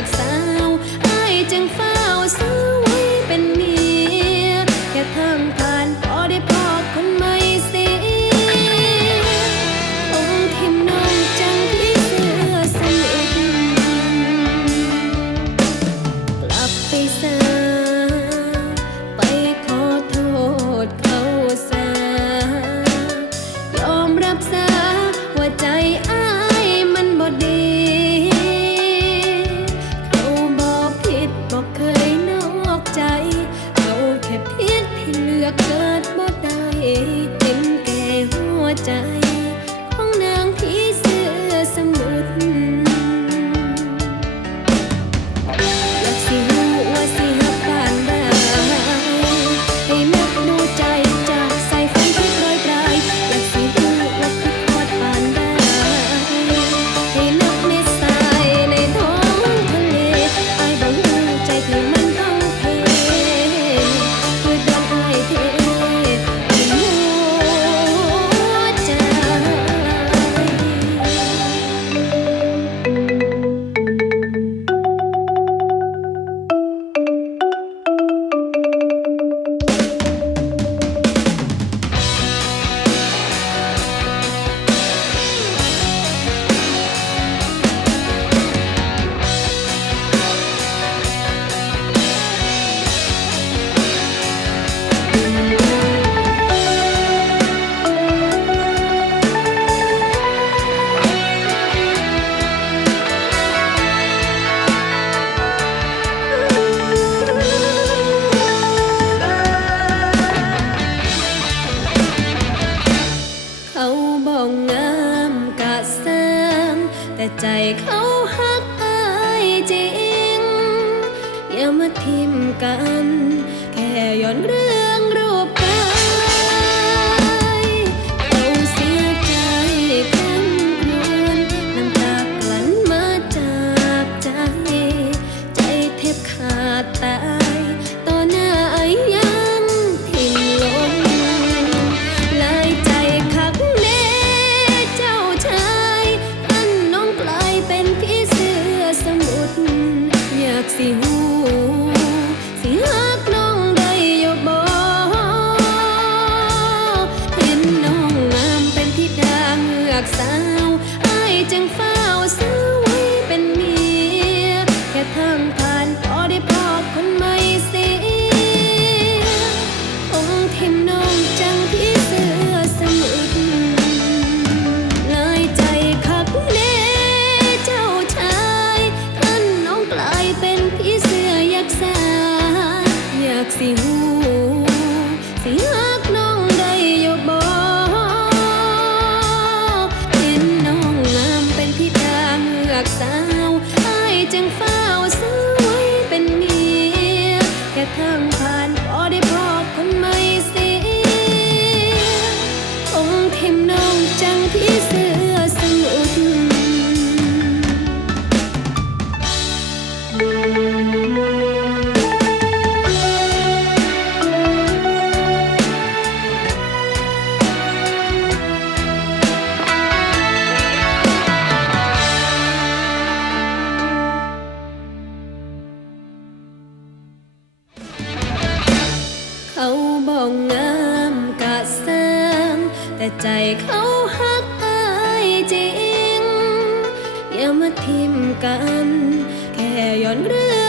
Roxanne. day ทิมกัน แค่ย้อนเรื่อง เขาบอกงามกะสร้งแต่ใจเขาหักอายจริง อย่ามาทิมกัน แค่ย้อนเรื่อง